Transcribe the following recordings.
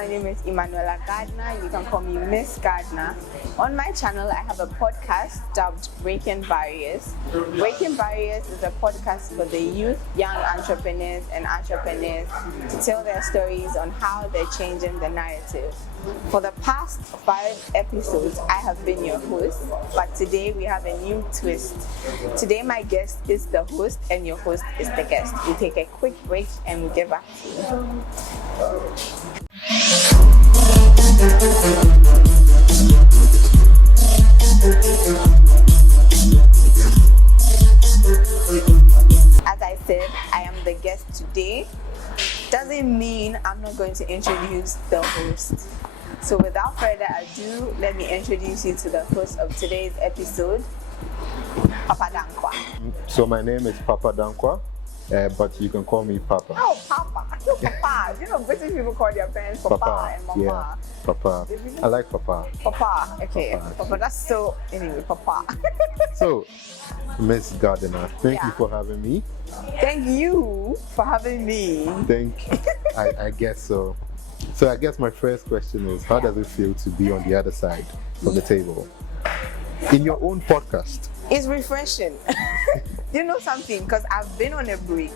my name is Emmanuella Gardiner. You can call me Miss Gardiner. On my channel, I have a podcast dubbed Breaking Barriers. Breaking Barriers is a podcast for the youth, young entrepreneurs and entrepreneurs to tell their stories on how they're changing the narrative. For the past 5 episodes, I have been your host, but today we have a new twist. Today my guest is the host and your host is the guest. We take a quick break and we get back to you. As I said, I am the guest today. Doesn't mean I'm not going to introduce the host. So without further ado, let me introduce you to the host of today's episode, Papa Dankwah. So my name is Papa Dankwah, but you can call me Papa. Oh, Papa. No, Papa. You know, British people call their parents Papa and Mama. Yeah, Papa. I like Papa. Papa. Okay. Papa. That's so, anyway, Papa. So, Miss Gardiner, thank you for having me. Thank you for having me. I guess so. So I guess my first question is, how does it feel to be on the other side of the table? In your own podcast. It's refreshing. You know something? Because I've been on a break.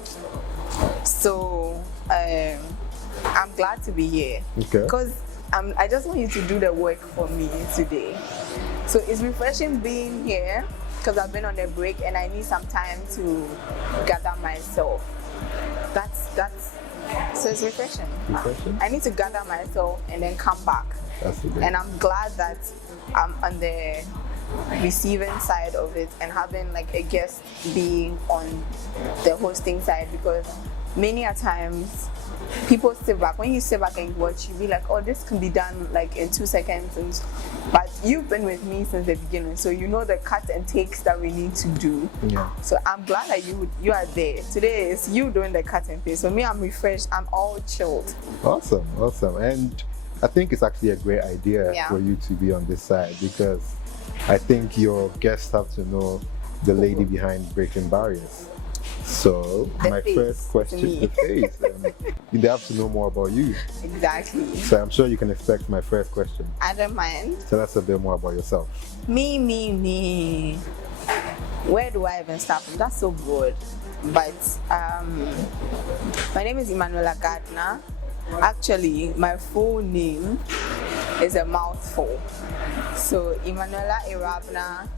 So I'm glad to be here. Okay. Because I just want you to do the work for me today. So it's refreshing being here because I've been on a break and I need some time to gather myself. So it's refreshing. I need to gather myself and then come back. And I'm glad that I'm on the receiving side of it and having like a guest being on the hosting side, because many a times people sit back. When you sit back and watch, you be like, oh, this can be done like in 2 seconds. But you've been with me since the beginning, so you know the cut and takes that we need to do. Yeah. So I'm glad that you are there. Today is you doing the cut and paste. So me, I'm refreshed. I'm all chilled. Awesome. And I think it's actually a great idea for you to be on this side, because I think your guests have to know the lady behind Breaking Barriers. So my first question, the face, they have to know more about you. Exactly. So I'm sure you can expect my first question. I don't mind. Tell us a bit more about yourself. Me. Where do I even start from? That's so broad. But my name is Emmanuella Gardiner. Actually, my full name is a mouthful. So Emmanuella Irabna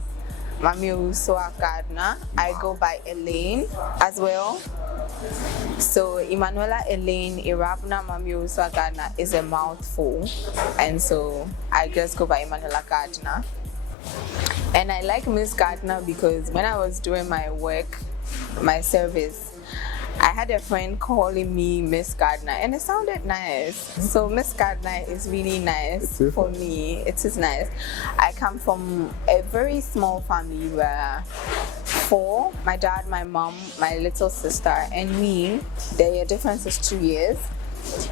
Mamiuswa Gardiner. I go by Elaine as well. So Emmanuella Elaine Irabna Mamiuswa Gardiner is a mouthful, and so I just go by Emmanuella Gardiner. And I like Miss Gardiner because when I was doing my work, my service, I had a friend calling me Miss Gardiner and it sounded nice. So Miss Gardiner is really nice for me. It is nice. I come from a very small family where 4, my dad, my mom, my little sister and me. The difference is 2 years.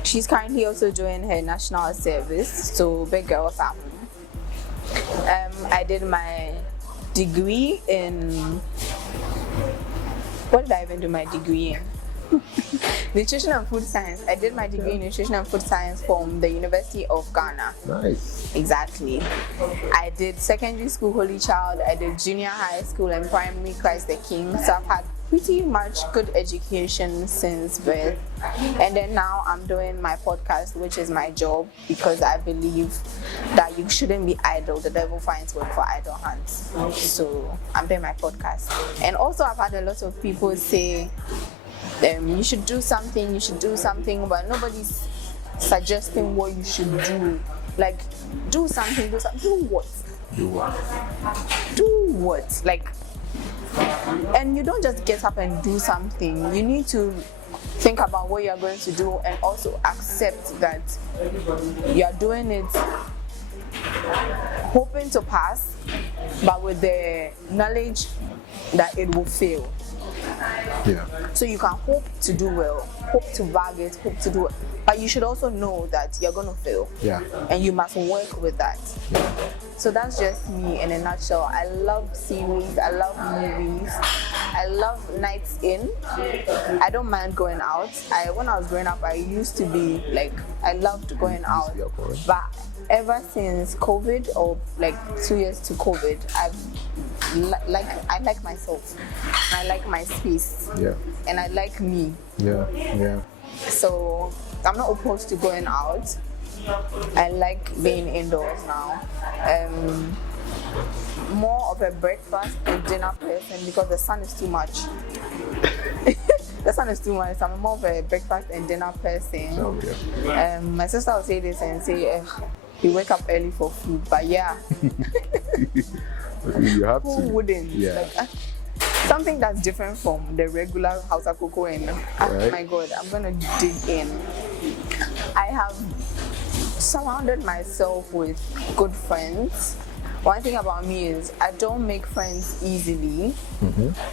She's currently also doing her national service, so big girls at home. I did my degree in, what did I even do my degree in? Nutrition and Food Science. I did my degree in Nutrition and Food Science from the University of Ghana. Nice. Exactly. I did secondary school Holy Child. I did junior high school and primary Christ the King. So I've had pretty much good education since birth. And then now I'm doing my podcast, which is my job, because I believe that you shouldn't be idle. The devil finds work for idle hands. So I'm doing my podcast. And also I've had a lot of people say, you should do something, but nobody's suggesting what you should do. Like, do something. Do what? Do what? Like, and you don't just get up and do something. You need to think about what you're going to do and also accept that you're doing it hoping to pass, but with the knowledge that it will fail. Yeah. So you can hope to do well, hope to bag it, hope to do it, but you should also know that you're going to fail. Yeah. And you must work with that. Yeah. So that's just me in a nutshell. I love series, I love movies, I love nights in. I don't mind going out. When I was growing up, I used to be like, I loved going out. But ever since COVID, or like 2 years to COVID, I like myself. I like my space. Yeah. And I like me. Yeah. So I'm not opposed to going out. I like being indoors now. More of a breakfast and dinner person because the sun is too much. The sun is too much. I'm more of a breakfast and dinner person. Oh, yeah. My sister will say this and say, you wake up early for food, but yeah. You have Who to. wouldn't? Yeah. Like, something that's different from the regular house of cocoa and oh my god, I'm gonna dig in. I have surrounded myself with good friends. One thing about me is I don't make friends easily,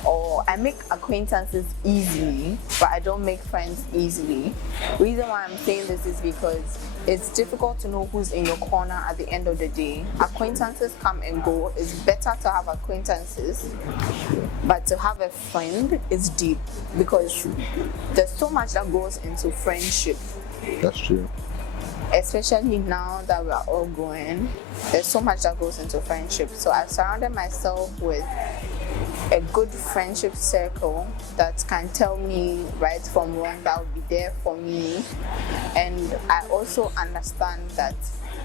or I make acquaintances easily, but I don't make friends easily. Reason why I'm saying this is because it's difficult to know who's in your corner at the end of the day. Acquaintances come and go. It's better to have acquaintances, but to have a friend is deep because there's so much that goes into friendship. That's true. Especially now that we are all growing, there's so much that goes into friendship. So I've surrounded myself with a good friendship circle that can tell me right from wrong, that will be there for me. And I also understand that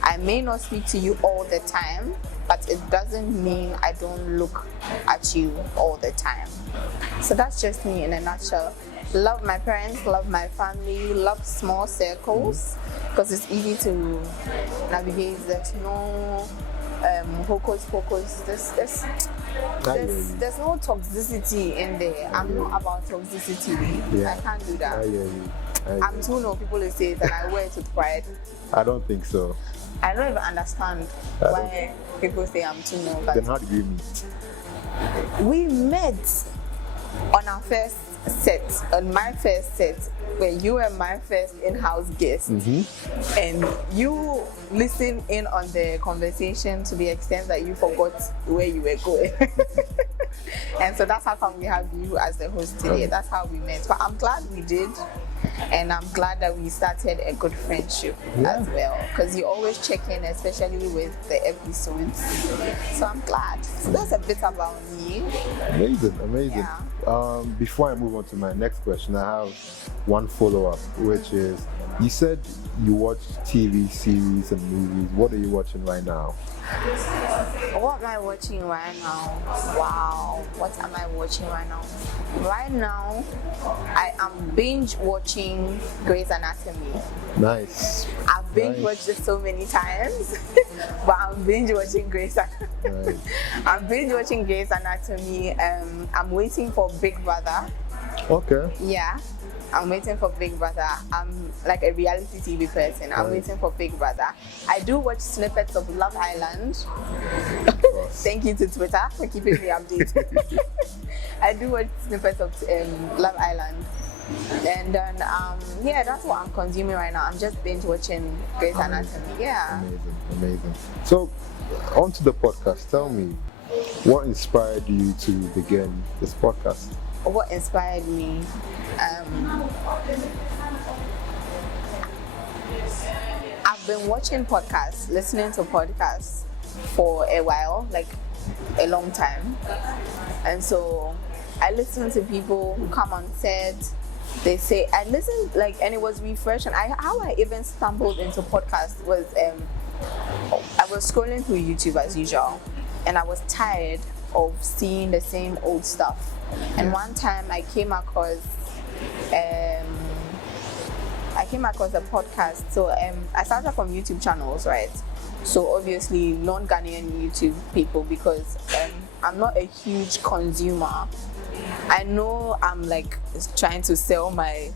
I may not speak to you all the time, but it doesn't mean I don't look at you all the time. So that's just me in a nutshell. Love my parents, love my family, love small circles because it's easy to navigate. There's no hocus pocus. There's no toxicity in there. I'm not about toxicity. Yeah. I can't do that. I hear you. I'm too no. People will say that I wear it with pride. I don't think so. I don't even understand why people say I'm too no. But then how did we meet? We met on our first set, on my first set, where you were my first in-house guest, and you listened in on the conversation to the extent that you forgot where you were going. And so that's how come we have you as the host today. That's how we met. But I'm glad we did, and I'm glad that we started a good friendship as well, because you always check in, especially with the episodes. So I'm glad. So that's a bit about me. Amazing. Yeah. Before I move on to my next question, I have one follow-up, which is, you said you watch TV series and movies. What are you watching right now? What am I watching right now? Wow, what am I watching right now? Right now, I am binge watching Grey's Anatomy. Nice. I've binge watched it so many times, but I'm binge watching Grey's Anatomy. Nice. I'm binge watching Grey's Anatomy. I'm waiting for Big Brother. Okay. Yeah. I'm waiting for Big Brother. I'm like a reality TV person. I'm waiting for Big Brother. I do watch snippets of Love Island. Thank you to Twitter for keeping me updated. I do watch snippets of Love Island. And then, that's what I'm consuming right now. I'm just binge watching Grey's Anatomy. Yeah. Amazing. So, on to the podcast. Tell me, what inspired you to begin this podcast? What inspired me? I've been watching podcasts, listening to podcasts for a while, like a long time. And so I listen to people who come on set. They say, I listened, and it was refreshing. How I even stumbled into podcasts was, I was scrolling through YouTube as usual, and I was tired of seeing the same old stuff. And one time I came across a podcast. So I started from YouTube channels, right? So obviously non-Ghanaian YouTube people, because I'm not a huge consumer. I know I'm trying to sell my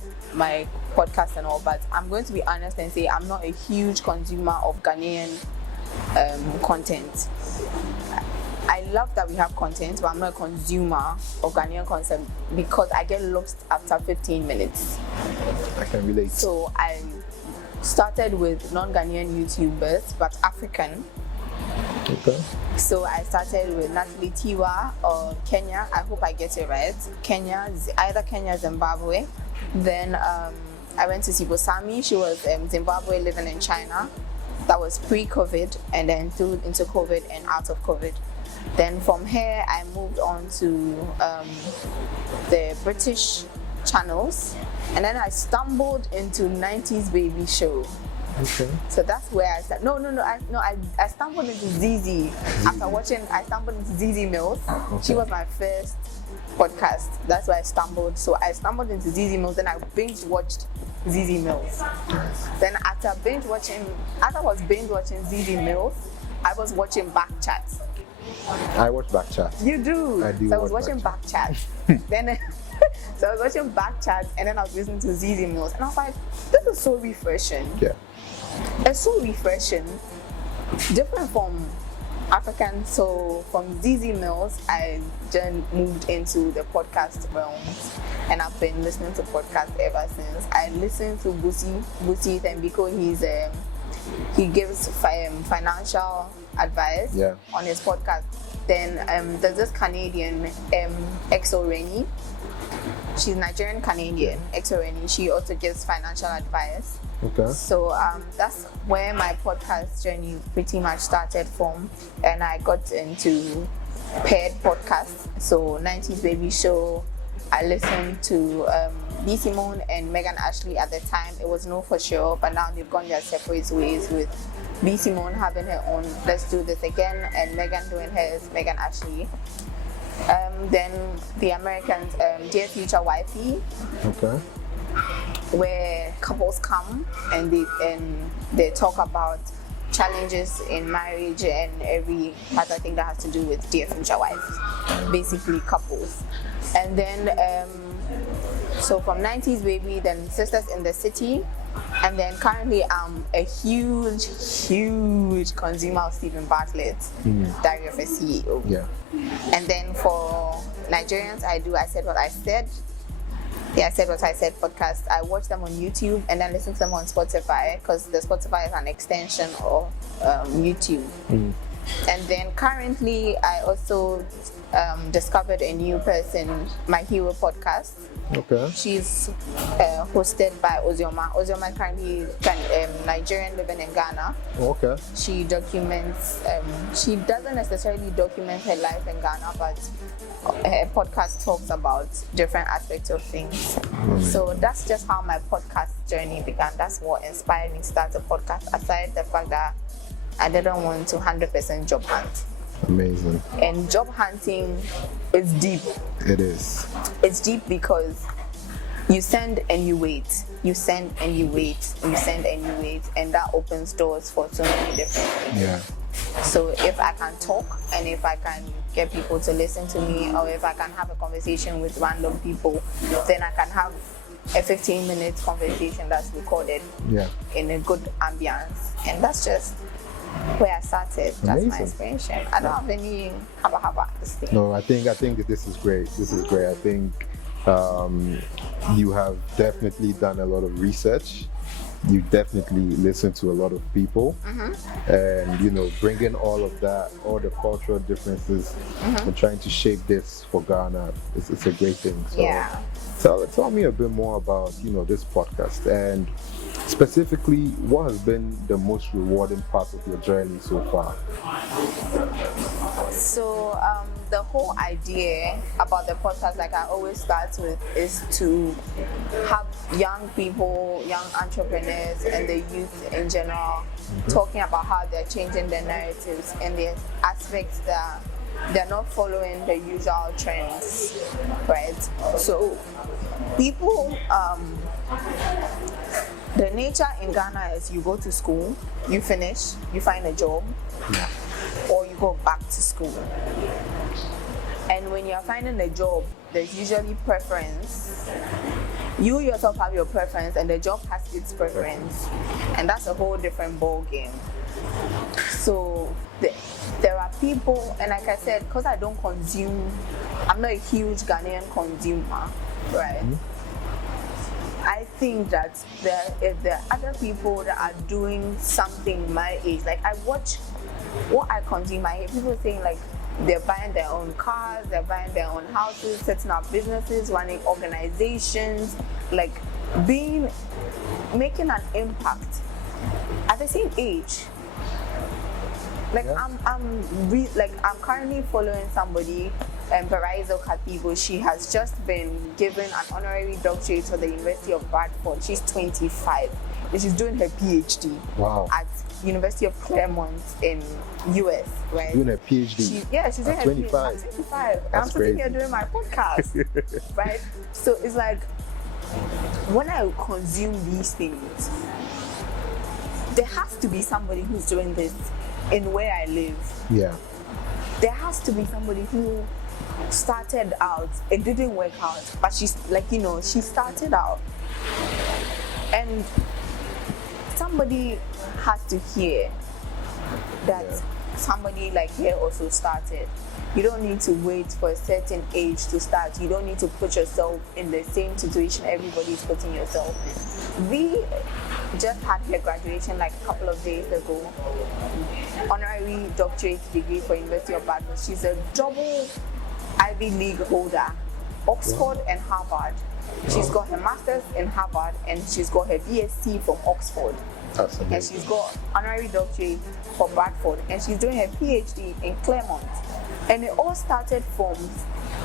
podcast and all, but I'm going to be honest and say I'm not a huge consumer of Ghanaian content. I love that we have content, but I'm not a consumer of Ghanaian content because I get lost after 15 minutes. I can relate. So I started with non-Ghanaian YouTubers, but African. Okay. So I started with Natalie Tiwa or Kenya. I hope I get it right. Either Kenya or Zimbabwe. Then I went to Sibo Sami. She was Zimbabwe living in China. That was pre-COVID, and then through into COVID and out of COVID. Then from here, I moved on to the British channels, and then I stumbled into 90s Baby Show. Okay. So that's where I started. I stumbled into ZZ. After watching, I stumbled into ZZ Mills. Okay. She was my first podcast. That's why I stumbled. So I stumbled into ZZ Mills, and I binge watched ZZ Mills. Then after I was binge watching ZZ Mills, I was watching Backchat. I watch Backchat. You do? I do. So I was watching Backchat. Then so I was watching Backchat, and then I was listening to ZZ Mills, and I was like, this is so refreshing. Yeah. It's so refreshing, different from African. So from ZZ Mills, I then moved into the podcast realms, and I've been listening to podcasts ever since. I listened to Busi Tembiko. He gives financial advice on his podcast. Then there's this Canadian, Exo Reni. She's Nigerian Canadian, Exo Reni. She also gives financial advice. Okay. So that's where my podcast journey pretty much started from, and I got into paired podcasts. So 90s Baby Show, I listened to B. Simone and Megan Ashley at the time. It was No For Sure, but now they've gone their separate ways, with B. Simone having her own Let's Do This Again, and Megan doing hers, Megan Ashley. Then the Americans, Dear Future Wifey. Okay. Where couples come and they talk about challenges in marriage and every other thing that has to do with Dear Future Wife, basically couples. And then so from 90s Baby, then Sisters in the City, and then currently I'm a huge consumer of Stephen Bartlett, Diary of a CEO. Yeah. And then for Nigerians, I Said What I Said. Yeah, I Said What I Said podcast. I watch them on YouTube and then listen to them on Spotify, because the Spotify is an extension of YouTube. And then currently, I also discovered a new person, My Hero podcast. Okay. She's hosted by Ozioma. Ozioma is currently Nigerian living in Ghana. Okay. She documents, she doesn't necessarily document her life in Ghana, but her podcast talks about different aspects of things. So that's just how my podcast journey began. That's what inspired me to start a podcast, aside the fact that I didn't want to 100% job hunt. Amazing. And job hunting is deep. It is. It's deep because you send and you wait. You send and you wait. You send and you wait. And that opens doors for so many different things. Yeah. So if I can talk, and if I can get people to listen to me, or if I can have a conversation with random people, then I can have a 15-minute conversation that's recorded in a good ambience. And that's just where I started. That's Amazing. My inspiration. I don't have any haba this thing. No, I think that this is great. This is great. I think you have definitely done a lot of research. You definitely listen to a lot of people, and bringing all of that, all the cultural differences, and trying to shape this for Ghana, it's a great thing. So, tell me a bit more about this podcast, and specifically, what has been the most rewarding part of your journey so far? So the whole idea about the podcast, like I always start with, is to have young people, young entrepreneurs, and the youth in general talking about how they're changing their narratives and the aspects that they're not following the usual trends, right? So people, the nature in Ghana is you go to school, you finish, you find a job, or you go back to school. And when you're finding a job, there's usually preference. You yourself have your preference, and the job has its preference, and that's a whole different ball game. So there are people, and like I said, because I don't consume, I'm not a huge Ghanaian consumer, right? I think that if there are other people that are doing something my age, like I watch what I consume, I hear people saying like they're buying their own cars, they're buying their own houses, setting up businesses, running organizations, like making an impact at the same age. Like I'm currently following somebody, Paraiso Katibo. She has just been given an honorary doctorate for the University of Bradford. She's 25 and she's doing her PhD at University of Claremont in US, right? Doing her PhD? She's doing her 25. PhD at 25. I'm sitting here doing my podcast, right? So it's like, when I consume these things, there has to be somebody who's doing this in where I live. Yeah. There has to be somebody who started out, it didn't work out, but she's like, she started out. And somebody has to hear that somebody like her also started. You don't need to wait for a certain age to start. You don't need to put yourself in the same situation everybody's putting yourself in. We just had her graduation like a couple of days ago. Honorary doctorate degree for University of Bradford. She's a double Ivy League holder, Oxford and Harvard. She's got her master's in Harvard and she's got her BSc from Oxford. That's amazing. And she's got honorary doctorate for Bradford and she's doing her PhD in Claremont. And it all started from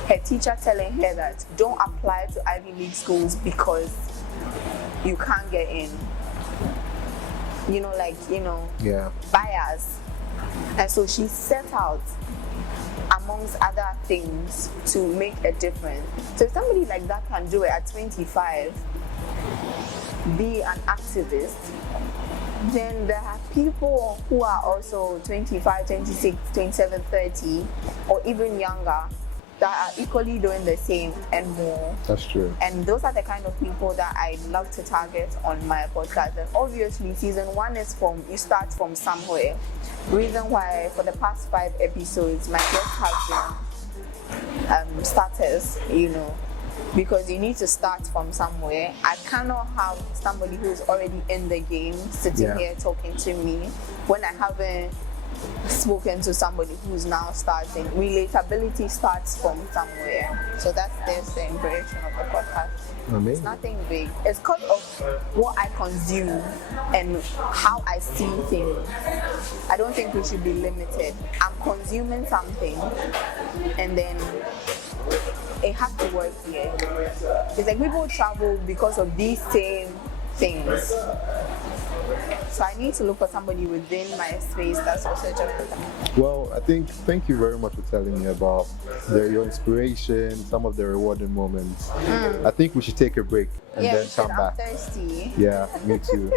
her teacher telling her that don't apply to Ivy League schools because you can't get in. Bias. And so she set out, amongst other things, to make a difference. So if somebody like that can do it at 25, be an activist, then there are people who are also 25, 26, 27, 30, or even younger, that are equally doing the same and more. That's true. And those are the kind of people that I love to target on my podcast. And obviously, season 1 is you start from somewhere. Reason why for the past 5 episodes, my guests have been starters, because you need to start from somewhere. I cannot have somebody who's already in the game sitting here talking to me when I haven't spoken to somebody who's now starting. Relatability starts from somewhere. So that's the inspiration of the podcast. Amazing. It's nothing big. It's because of what I consume and how I see things. I don't think we should be limited. I'm consuming something and then it has to work here. It's like people travel because of these same things. So I need to look for somebody within my space that's also just. Well, thank you very much for telling me about your inspiration, some of the rewarding moments. I think we should take a break and then come back. I'm thirsty. Yeah, me too.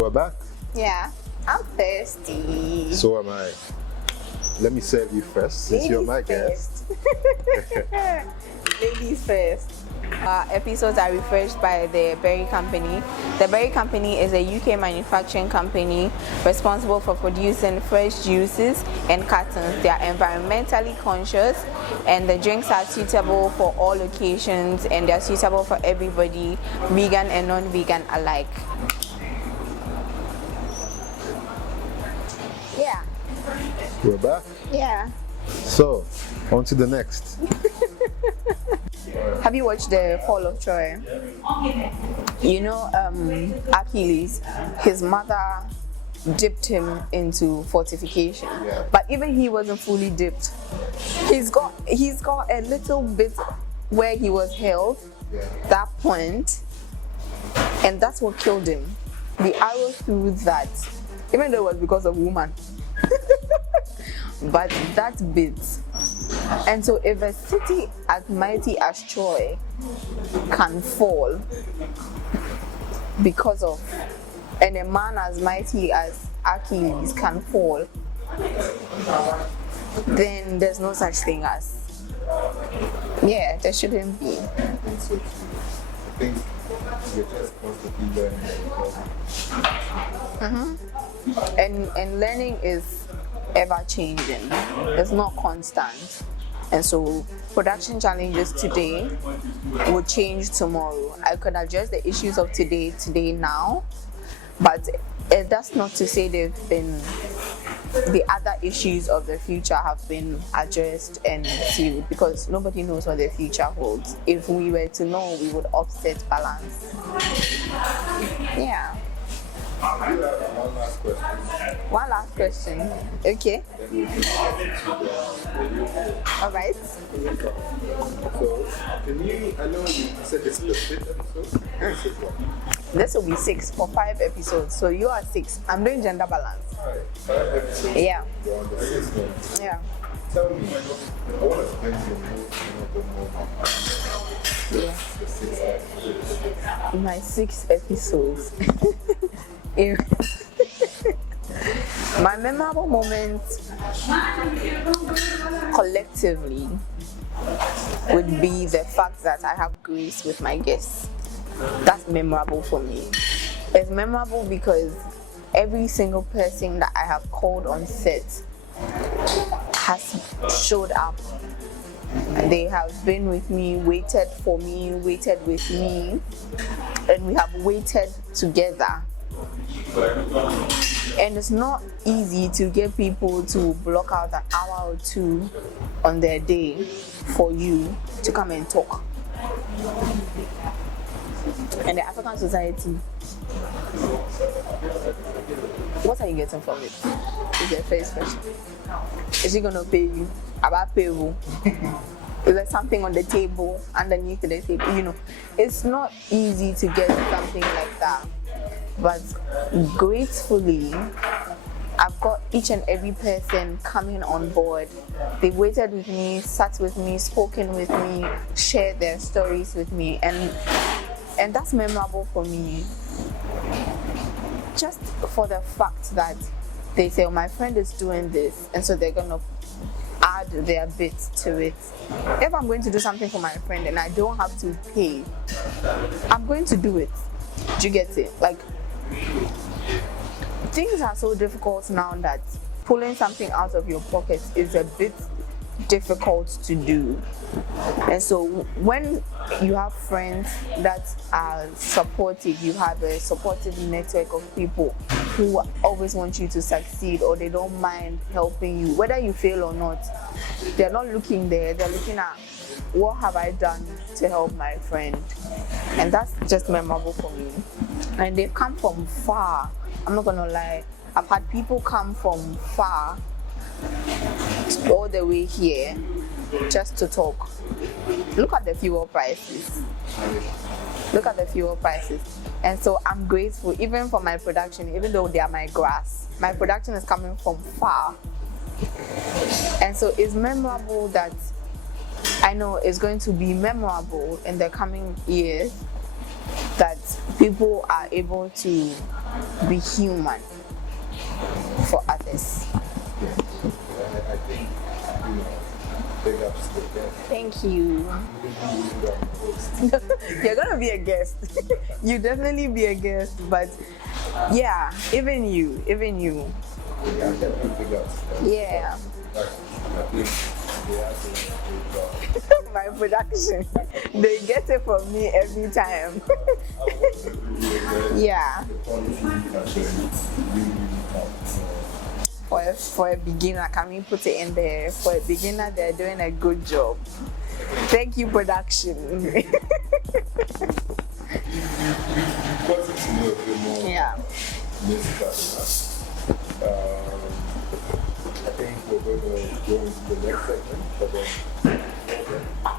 We're back. Yeah, I'm thirsty. So am I. Let me serve you first, since you're my guest. Ladies first. Episodes are refreshed by the Berry Company. The Berry Company is a UK manufacturing company responsible for producing fresh juices and cartons. They are environmentally conscious and the drinks are suitable for all occasions and they are suitable for everybody, vegan and non-vegan alike. Yeah. We're back. Yeah. So, on to the next. Have you watched the Fall of Troy? Achilles, his mother dipped him into fortification, but even he wasn't fully dipped. He's got a little bit where he was held, that point, and that's what killed him. The arrow through that, even though it was because of woman. But that bit. And so if a city as mighty as Troy can fall because of, and a man as mighty as Achilles can fall, then there's no such thing as, there shouldn't be. I think you're just constantly learning. And learning is ever changing. It's not constant. And so production challenges today will change tomorrow. I could address the issues of today now, but that's not to say the other issues of the future have been addressed and sealed, because nobody knows what the future holds. If we were to know, we would offset balance. Yeah. One last question. Okay. All right. So, I know you said this is the 5th episode? This will be 6 for 5 episodes. So you are 6. I'm doing gender balance. Alright, 5 episodes. Yeah. You're on the 6th one. Yeah. Tell me, what has been your most memorable moment? The 6th episode. My 6 episodes. My memorable moment collectively would be the fact that I have grace with my guests. That's memorable for me. It's memorable because every single person that I have called on set has showed up. They have been with me, waited for me, waited with me, and we have waited together. And it's not easy to get people to block out an hour or 2 on their day for you to come and talk. And the African society, what are you getting from it? Is the first question. Is she gonna pay you? About payroll? Is there something on the table, underneath the table? You know, it's not easy to get something like that. But gratefully, I've got each and every person coming on board. They waited with me, sat with me, spoken with me, shared their stories with me, and that's memorable for me. Just for the fact that they say, oh, my friend is doing this, and so they're gonna add their bit to it. If I'm going to do something for my friend and I don't have to pay, I'm going to do it. Do you get it? Like, things are so difficult now that pulling something out of your pocket is a bit difficult to do. And so when you have friends that are supportive, you have a supportive network of people who always want you to succeed, or they don't mind helping you, whether you fail or not. They're not looking there, they're looking at, what have I done to help my friend? And that's just memorable for me. And they've come from far. I'm not gonna lie, I've had people come from far all the way here just to talk. Look at the fuel prices. Look at the fuel prices. And so I'm grateful, even for my production, even though they are my grass. My production is coming from far. And so it's memorable that I know it's going to be memorable in the coming years, that people are able to be human for others. I think, big ups to them. Thank you. You're gonna be a guest. You definitely be a guest, but yeah, even you. Yeah, definitely big ups. Yeah. I think they are doing a great job. My production, they get it from me every time. Yeah. The quality has been really top. For a beginner, can we put it in there? For a beginner, they're doing a good job. Thank you, production. Because it's a little bit more. Yeah. Miss Gardiner. I think we're going to go into the next segment, but then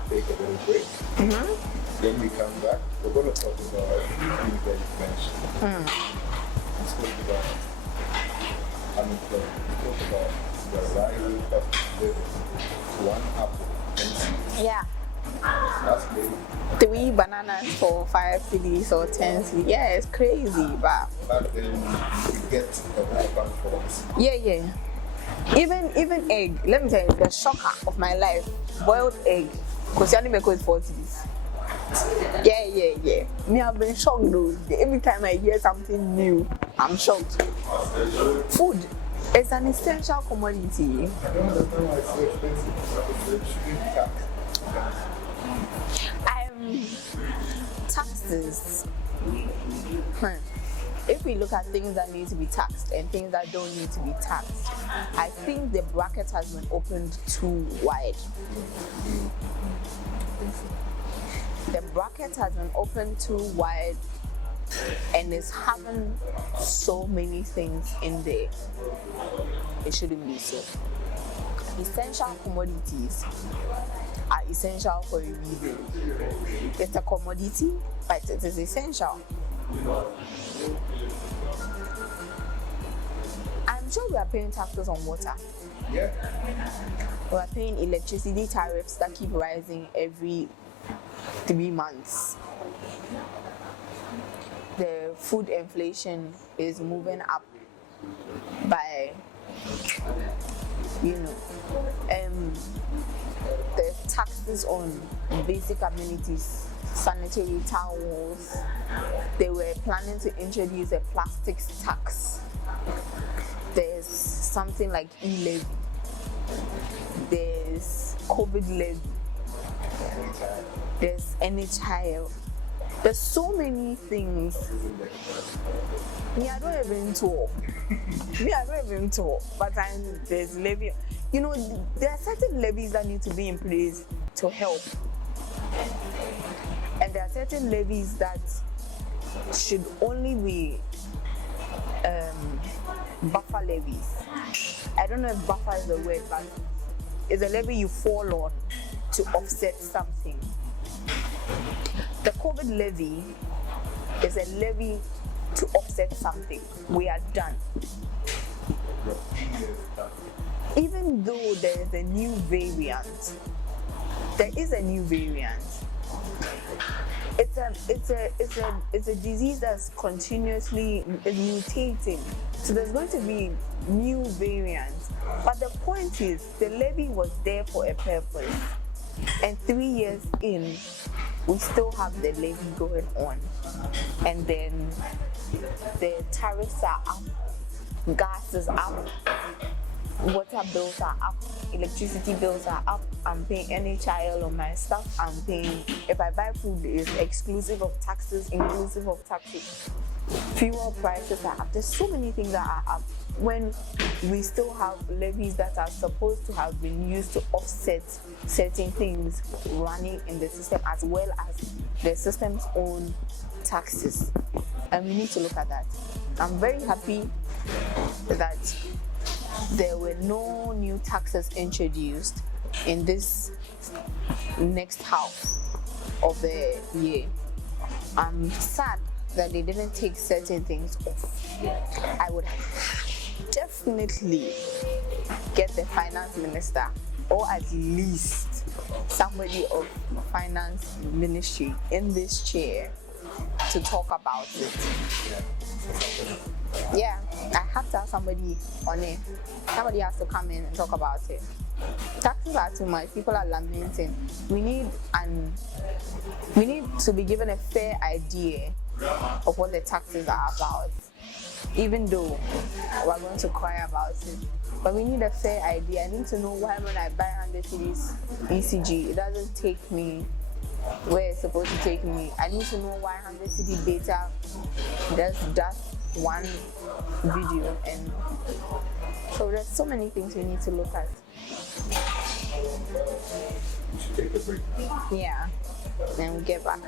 take a little break. When we come back, we're going to talk about things that you mentioned. We spoke about unemployment. We talked about the rising cost of living. 1 apple, 10 cents. Yeah. That's crazy. 3 bananas for 5 cedis or 10 cedis. Yeah, it's crazy, but Back then, you could get a whole bunch for us. yeah. Even egg. Let me tell you, the shocker of my life, boiled egg. Because you only make it 4 cedis. Yeah. Me, I've been shocked though. Every time I hear something new, I'm shocked. Food. It's an essential commodity. Taxes. If we look at things that need to be taxed and things that don't need to be taxed, I think the bracket has been opened too wide. The bracket has been opened too wide and is having so many things in there. It shouldn't be so. Essential commodities are essential for a reason. It's a commodity, but it is essential. I'm sure we are paying taxes on water. Yeah. We are paying electricity tariffs that keep rising every 3 months. The food inflation is moving up by, the taxes on basic amenities, sanitary towels. They were planning to introduce a plastics tax. There's something like e-levy. There's COVID levy. There's NHIL. There's so many things. I don't even talk. But there's levy. There are certain levies that need to be in place to help. And there are certain levies that should only be buffer levies. I don't know if buffer is the word, but it's a levy you fall on to offset something. The COVID levy is a levy to offset something. We are done. Even though there is a new variant, it's a disease that's continuously mutating. So there's going to be new variants. But the point is, the levy was there for a purpose. And 3 years in, we still have the levy going on. And then the tariffs are up, gas is up, water bills are up, electricity bills are up. I'm paying NHIL on my stuff. I'm paying, if I buy food, it's exclusive of taxes, inclusive of taxes. Fuel prices are up. There's so many things that are up when we still have levies that are supposed to have been used to offset certain things running in the system, as well as the system's own taxes. And we need to look at that. I'm very happy that there were no new taxes introduced in this next half of the year. I'm sad that they didn't take certain things off. I would definitely get the finance minister, or at least somebody of finance ministry in this chair to talk about it. Yeah, I have to have somebody on it. Somebody has to come in and talk about it. Taxes are too much. People are lamenting. We need to be given a fair idea of what the taxes are about. Even though we're going to cry about it, but we need a fair idea. I need to know why when I buy 100 cedis ECG, it doesn't take me where it's supposed to take me. I need to know why 100 CD data does one video, and so there's so many things we need to look at. We should take a break now. Yeah, and we'll get back.